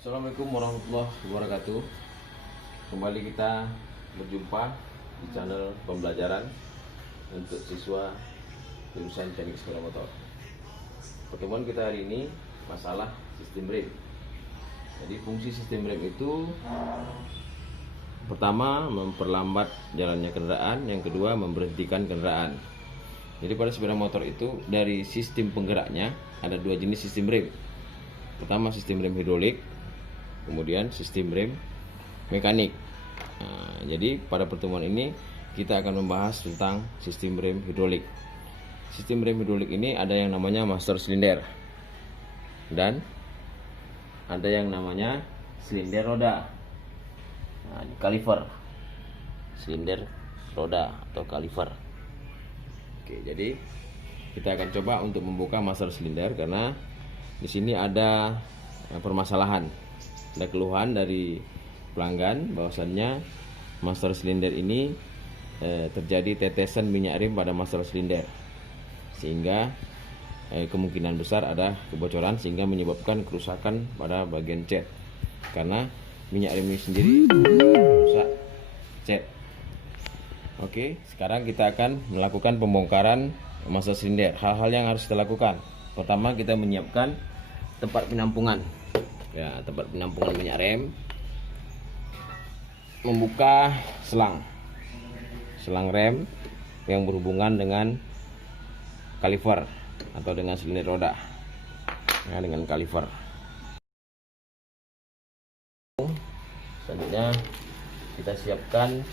Assalamualaikum warahmatullahi wabarakatuh. Kembali kita berjumpa di channel pembelajaran untuk siswa jurusan teknik sepeda motor. Pertemuan kita hari ini masalah sistem rem. Jadi fungsi sistem rem itu pertama memperlambat jalannya kendaraan, yang kedua memberhentikan kendaraan. Jadi pada sepeda motor itu dari sistem penggeraknya ada dua jenis sistem rem. Pertama sistem rem hidrolik, kemudian sistem rem mekanik. Nah, jadi pada pertemuan ini kita akan membahas tentang sistem rem hidrolik. Sistem rem hidrolik ini ada yang namanya master silinder dan ada yang namanya silinder roda. Nah, kaliper, silinder roda atau kaliper. Oke, jadi kita akan coba untuk membuka master silinder karena di sini ada permasalahan. Ada keluhan dari pelanggan bahwasannya master silinder ini terjadi tetesan minyak rem pada master silinder, sehingga kemungkinan besar ada kebocoran sehingga menyebabkan kerusakan pada bagian cat, karena minyak rem ini sendiri rusak cat. Oke, sekarang kita akan melakukan pembongkaran master silinder. Hal-hal yang harus kita lakukan: pertama, kita menyiapkan tempat penampungan. Ya, tempat penampungan minyak rem. Membuka selang rem yang berhubungan dengan kaliper atau dengan silinder roda. Ya, dengan kaliper. Selanjutnya kita siapkan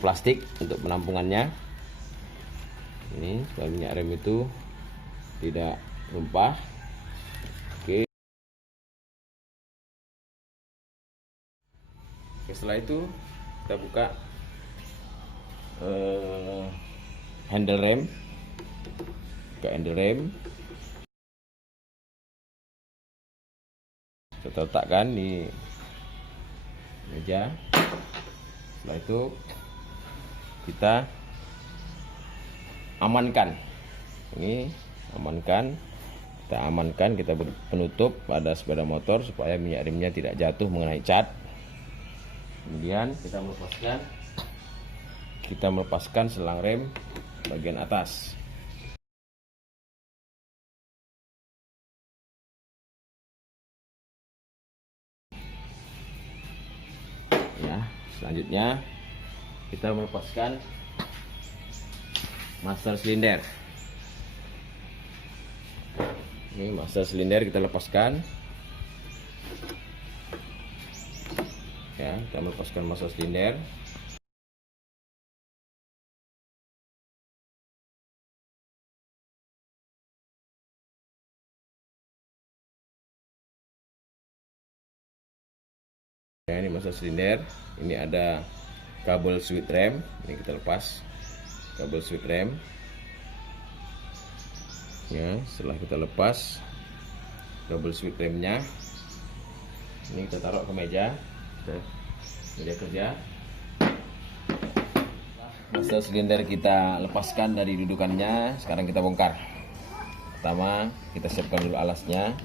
plastik untuk penampungannya. Ini supaya minyak rem itu tidak tumpah. Oke. Setelah itu kita buka handle rem. Kita letakkan di meja. Setelah itu kita amankan. Kita amankan, kita penutup pada sepeda motor supaya minyak remnya tidak jatuh mengenai cat. Kemudian kita melepaskan selang rem bagian atas. Ya, selanjutnya kita melepaskan master silinder. Ini master silinder kita lepaskan. Ya, kita melepaskan master silinder. Ya, ini master silinder. Ini ada kabel switch rem. Ini kita lepas kabel switch rem. Ya, setelah kita lepas kabel switch remnya, ini kita taruh ke meja kerja. Master silinder kita lepaskan dari dudukannya. Sekarang kita bongkar. Pertama, kita siapkan dulu alasnya,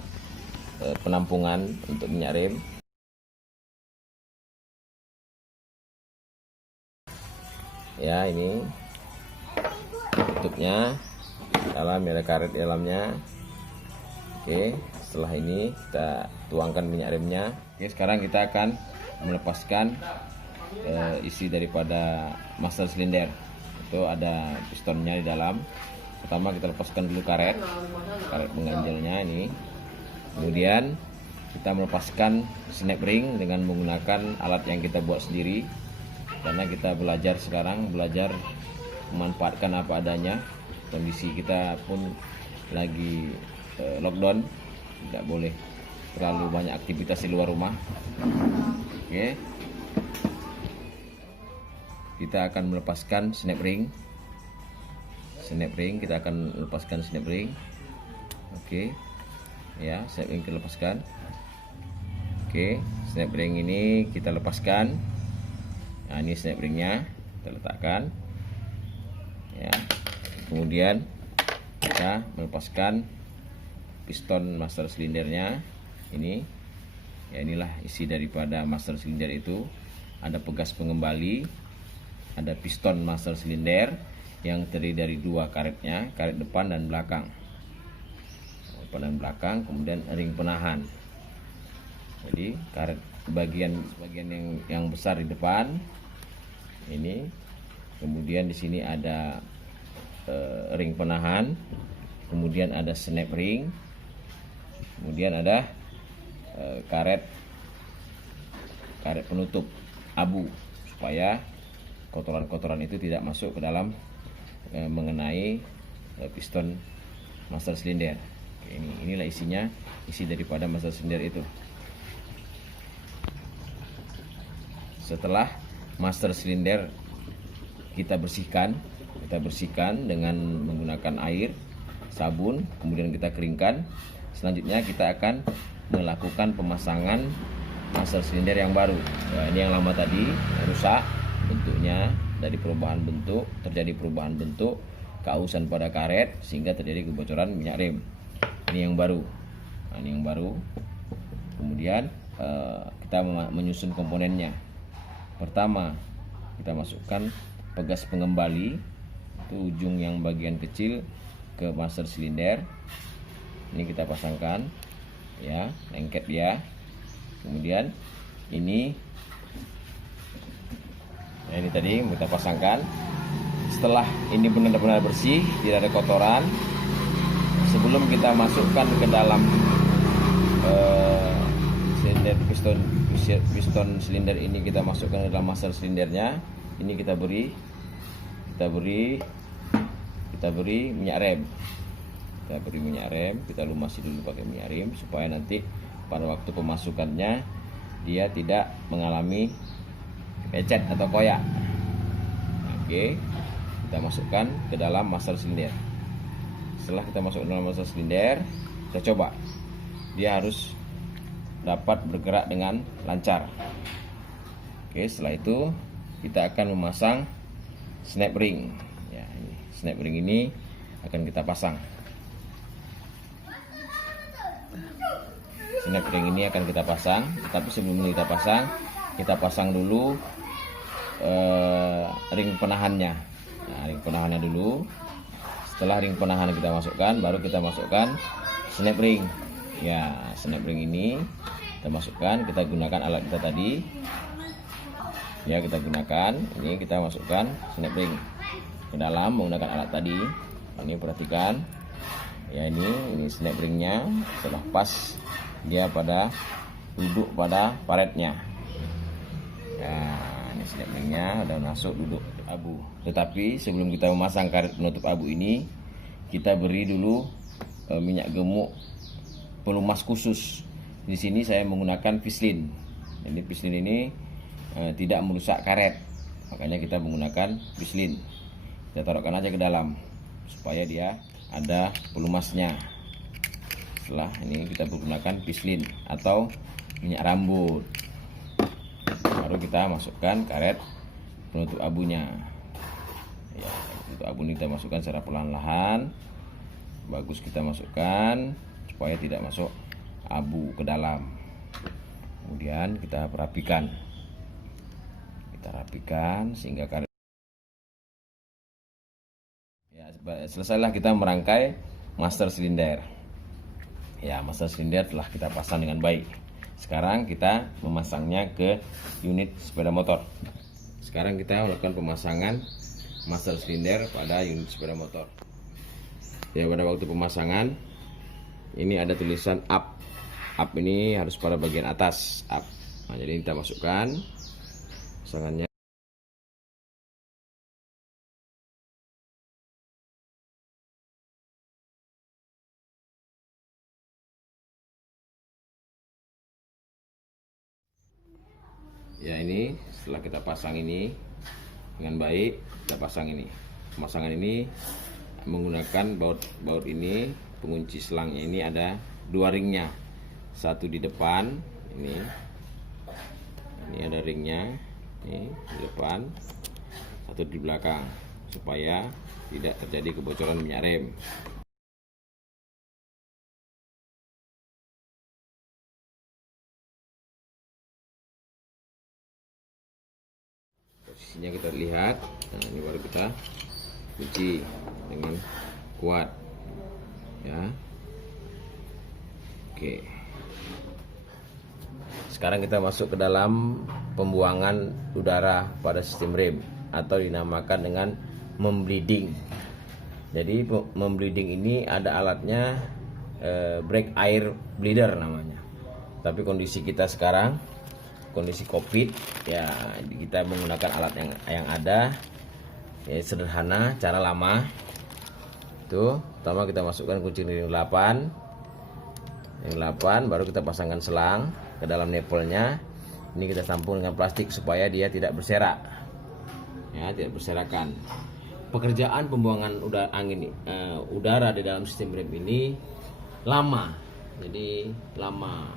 penampungan untuk minyak rem. Ya, ini tutupnya, dalam ada karet di dalamnya. Oke, setelah ini kita tuangkan minyak remnya. Oke, sekarang kita akan melepaskan isi daripada master silinder. Itu ada pistonnya di dalam. Pertama kita lepaskan dulu karet pengganjilnya ini. Kemudian kita melepaskan snap ring dengan menggunakan alat yang kita buat sendiri, karena kita belajar memanfaatkan apa adanya. Kondisi kita pun lagi lockdown, tidak boleh terlalu banyak aktivitas di luar rumah. Oke, kita akan melepaskan snap ring. Oke, ya, snap ring kita lepaskan. Oke, snap ring ini kita lepaskan. Nah, ini snap ringnya kita letakkan. Ya, kemudian kita melepaskan piston master silindernya ini. Ya, inilah isi daripada master silinder itu. Ada pegas pengembali, ada piston master silinder yang terdiri dari dua karetnya, karet depan dan belakang. Depan dan belakang, kemudian ring penahan. Jadi karet bagian yang besar di depan ini, kemudian di sini ada ring penahan, kemudian ada snap ring, kemudian ada karet penutup abu supaya kotoran-kotoran itu tidak masuk ke dalam mengenai piston master silinder. Inilah isinya, isi daripada master silinder itu. Setelah master silinder kita bersihkan dengan menggunakan air, sabun, kemudian kita keringkan. Selanjutnya kita akan melakukan pemasangan master silinder yang baru. Nah, ini yang lama tadi rusak bentuknya, terjadi perubahan bentuk, keausan pada karet sehingga terjadi kebocoran minyak rem. Ini yang baru. Nah, ini yang baru. Kemudian kita menyusun komponennya. Pertama, kita masukkan pegas pengembali, itu ujung yang bagian kecil ke master silinder. Ini kita pasangkan, ya, lengket dia. Kemudian ini tadi kita pasangkan. Setelah ini benar-benar bersih, tidak ada kotoran, sebelum kita masukkan ke dalam silinder piston silinder ini, kita masukkan ke dalam master silindernya. Ini kita beri minyak rem. Kita lumasi dulu pakai minyak rem supaya nanti pada waktu pemasukannya dia tidak mengalami lecet atau koyak. Oke, kita masukkan ke dalam master silinder. Setelah kita masuk ke dalam master silinder, kita coba. Dia harus dapat bergerak dengan lancar. Oke, setelah itu kita akan memasang snap ring. Ya, ini snap ring ini akan kita pasang. Snap ring ini akan kita pasang, tapi sebelum kita pasang dulu ring penahannya. Nah, ring penahannya dulu. Setelah ring penahan kita masukkan, baru kita masukkan snap ring. Ya, snap ring ini kita masukkan, kita gunakan alat kita tadi. Ya, kita gunakan, ini kita masukkan snap ring ke dalam menggunakan alat tadi. Ini perhatikan. Ya, ini snap ringnya setelah pas dia duduk pada paretnya. Nah, ini snap ringnya udah masuk duduk abu. Tetapi sebelum kita memasang karet penutup abu ini, kita beri dulu minyak gemuk pelumas khusus. Di sini saya menggunakan pislin. Jadi pislin ini tidak merusak karet, makanya kita menggunakan pislin. Kita taruhkan aja ke dalam supaya dia ada pelumasnya. Setelah ini kita menggunakan pislin atau minyak rambut. Baru kita masukkan karet penutup abunya. Ya, penutup abu ini kita masukkan secara perlahan-lahan. Bagus kita masukkan supaya tidak masuk abu ke dalam. Kemudian kita rapikan. Sehingga karet. Ya, selesailah kita merangkai master silinder. Ya, master silinder telah kita pasang dengan baik. Sekarang kita memasangnya ke unit sepeda motor. Sekarang kita melakukan pemasangan master silinder pada unit sepeda motor. Ya, pada waktu pemasangan ini ada tulisan up. Up ini harus pada bagian atas, up. Nah, jadi kita masukkan pasangannya. Ya, ini setelah kita pasang ini dengan baik, kita pasang ini. Pemasangan ini menggunakan baut ini, pengunci selangnya ini ada dua ringnya. Satu di depan, ini ada ringnya, ini di depan, satu di belakang, supaya tidak terjadi kebocoran minyak rem. kondisinya kita lihat. Nah, ini baru kita kunci dengan kuat ya. Oke, sekarang kita masuk ke dalam pembuangan udara pada sistem rem atau dinamakan dengan membleeding. Jadi membleeding ini ada alatnya, brake air bleeder namanya. Tapi kondisi kita sekarang kondisi COVID ya, kita menggunakan alat yang ada ya, sederhana, cara lama. Tuh, pertama kita masukkan kunci ring 8. Ring 8 baru kita pasangkan selang ke dalam nepelnya. Ini kita tampung dengan plastik supaya dia tidak berserak. Ya, tidak berserakan. Pekerjaan pembuangan udara di dalam sistem rem ini lama. Jadi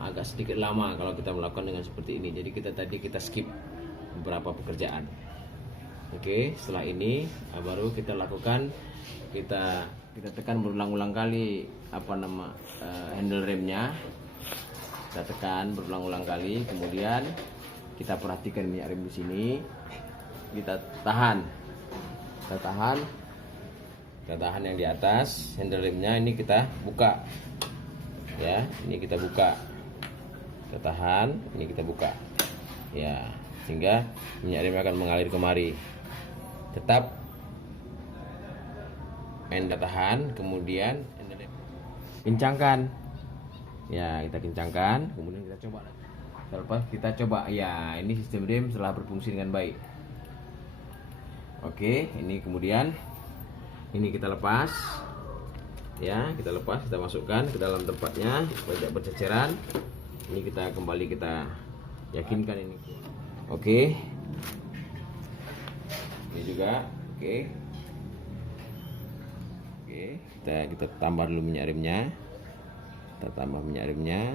agak sedikit lama kalau kita melakukan dengan seperti ini. Jadi kita skip beberapa pekerjaan. Oke, setelah ini baru kita lakukan, kita tekan berulang-ulang kali handle remnya. Kita tekan berulang-ulang kali, kemudian kita perhatikan minyak rem di sini. Kita tahan yang di atas handle remnya, ini kita buka ya, ini kita buka, kita tahan, ini kita buka ya, sehingga minyak rem akan mengalir kemari. Tetap anda tahan, kemudian kencangkan ya, kita kencangkan, kemudian kita coba. Terlepas kita coba ya, ini sistem rem telah berfungsi dengan baik. Oke, ini kemudian ini kita lepas ya, kita masukkan ke dalam tempatnya supaya tidak berceceran. Ini kita kembali, kita yakinkan ini. Oke, ini juga oke. Kita tambah dulu minyak remnya. Kita tambah minyak remnya.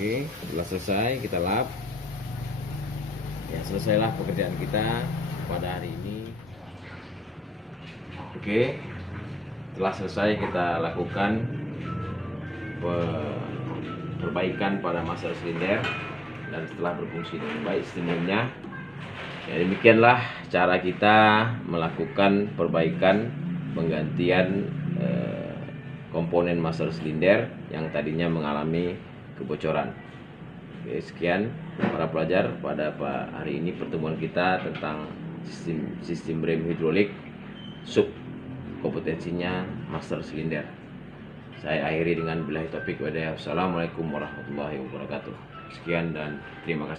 Oke, setelah selesai kita lap. Ya, selesailah pekerjaan kita pada hari ini. Oke, setelah selesai kita lakukan perbaikan pada master silinder dan setelah berfungsi dengan baik sistemnya. Ya, demikianlah cara kita melakukan perbaikan penggantian komponen master silinder yang tadinya mengalami kebocoran. Oke, sekian para pelajar pada hari ini pertemuan kita tentang sistem rem hidrolik sub kompetensinya master silinder. Saya akhiri dengan billahi taufik wa hidayah. Assalamualaikum warahmatullahi wabarakatuh. Sekian dan terima kasih.